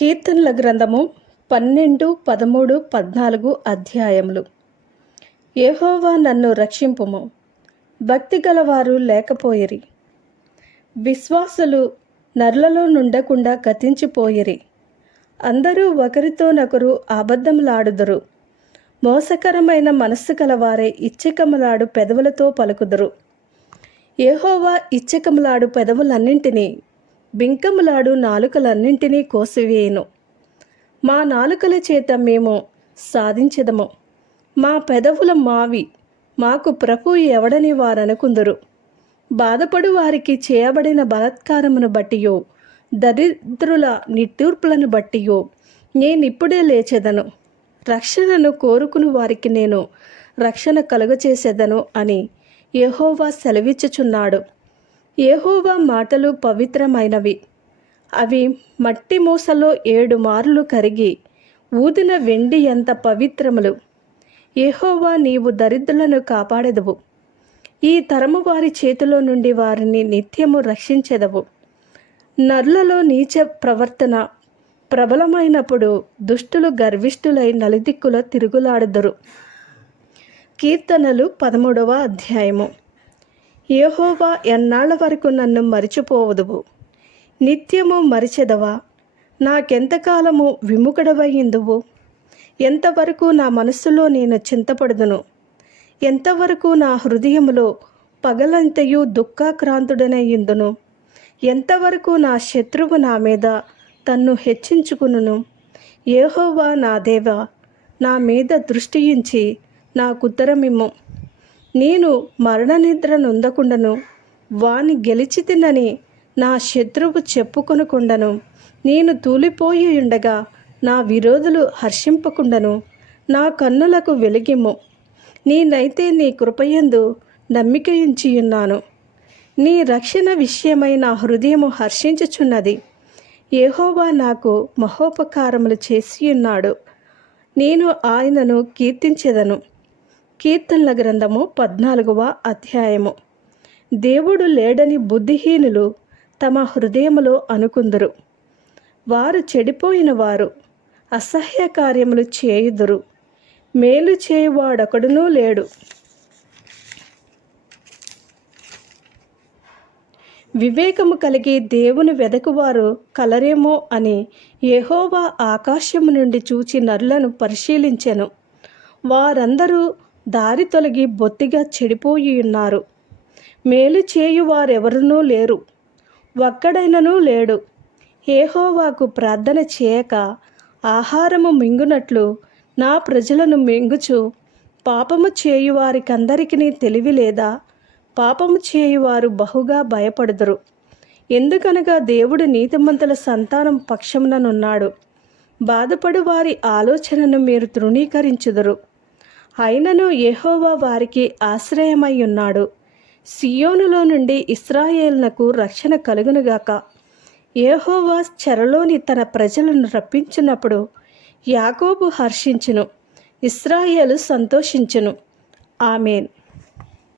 కీర్తనల గ్రంథము పన్నెండు పదమూడు పద్నాలుగు అధ్యాయములు. ఏహోవా నన్ను రక్షింపుము. భక్తి గలవారు లేకపోయిరి. విశ్వాసులు నర్లలో నుండకుండా గతించిపోయిరి. అందరూ ఒకరితోనొకరు అబద్ధములాడుదురు. మోసకరమైన మనస్సు గలవారే ఇచ్చకములాడు పెదవులతో పలుకుదురు. ఏహోవా ఇచ్చకములాడు పెదవులన్నింటినీ బింకములాడు నాలుకలన్నింటినీ కోసివేయను. మా నాలుకల చేత మేము సాధించదము. మా పెదవుల మావి మాకు ప్రభు ఎవడని వారనుకుందరు. బాధపడు వారికి చేయబడిన బలాత్కారమును బట్టియో దరిద్రుల నిట్టూర్పులను బట్టియో నేనిప్పుడే లేచెదను. రక్షణను కోరుకుని వారికి నేను రక్షణ కలుగచేసేదను అని యెహోవా సెలవిచ్చుచున్నాడు. ఏహోవా మాటలు పవిత్రమైనవి. అవి మట్టి మూసలో ఏడు మార్లు కరిగి ఊదిన వెండి ఎంత పవిత్రములు. ఏహోవా నీవు దరిద్రులను కాపాడెదవు. ఈ తరము వారి చేతిలో నుండి వారిని నిత్యము రక్షించెదవు. నర్లలో నీచ ప్రవర్తన ప్రబలమైనప్పుడు దుష్టులు గర్విష్ఠులై నలిదిక్కుల తిరుగులాడుదురు. కీర్తనలు పదమూడవ అధ్యాయము. యహోవా ఎన్నాళ్ళ వరకు నన్ను మరిచిపోవదువు? నిత్యము మరిచెదవా? నాకెంతకాలము విముఖడవయ్యిందువు? ఎంతవరకు నా మనస్సులో నేను చింతపడుదును? ఎంతవరకు నా హృదయములో పగలంతయు దుఃఖాక్రాంతుడనయ్యిందును? ఎంతవరకు నా శత్రువు నా మీద తన్ను హెచ్చించుకును ఏహోవా నా దేవ నా మీద దృష్టించి నాకుత్తరమిమ్ము. నేను మరణ నిద్ర నొందకుండను వాని గెలిచితినని నా శత్రువు చెప్పుకొనకుండను నేను తూలిపోయి ఉండగా నా విరోధులు హర్షింపకుండను నా కన్నులకు వెలిగిమ్ము. నేనైతే నీ కృపయందు నమ్మికయించియున్నాను. నీ రక్షణ విషయమై నా హృదయము హర్షించుచున్నది. ఏహోవా నాకు మహోపకారములు చేసియున్నాడు. నేను ఆయనను కీర్తించెదను. కీర్తనల గ్రంథము పద్నాలుగవ అధ్యాయము. దేవుడు లేడని బుద్ధిహీనులు తమ హృదయములో అనుకుందరు. వారు చెడిపోయిన వారు అసహ్య కార్యములు చేయుదురు. మేలు చేయువాడొకడునూ లేడు. వివేకము కలిగి దేవుని వెదకువారు కలరేమో అని ఎహోవా ఆకాశము నుండి చూచి నరులను పరిశీలించెను. వారందరూ దారి తొలగి బొత్తిగా చెడిపోయి ఉన్నారు మేలు చేయువారెవరునూ లేరు. ఒక్కడైనను లేడు. ఏహోవాకు ప్రార్థన చేయక ఆహారము మింగునట్లు నా ప్రజలను మింగుచు పాపము చేయువారికందరికీ తెలివి లేదా పాపము చేయువారు బహుగా భయపడదురు. ఎందుకనగా దేవుడు నీతిమంతుల సంతానం పక్షముననున్నాడు. బాధపడు వారి ఆలోచనను మీరు తృణీకరించుదురు. అయినను యెహోవా వారికి ఆశ్రయమై ఉన్నాడు సియోనులో నుండి ఇస్రాయేల్నకు రక్షణ కలుగునుగాక. యెహోవా చెరలోని తన ప్రజలను రప్పించినప్పుడు యాకోబు హర్షించును. ఇస్రాయేలు సంతోషించును. ఆమెన్.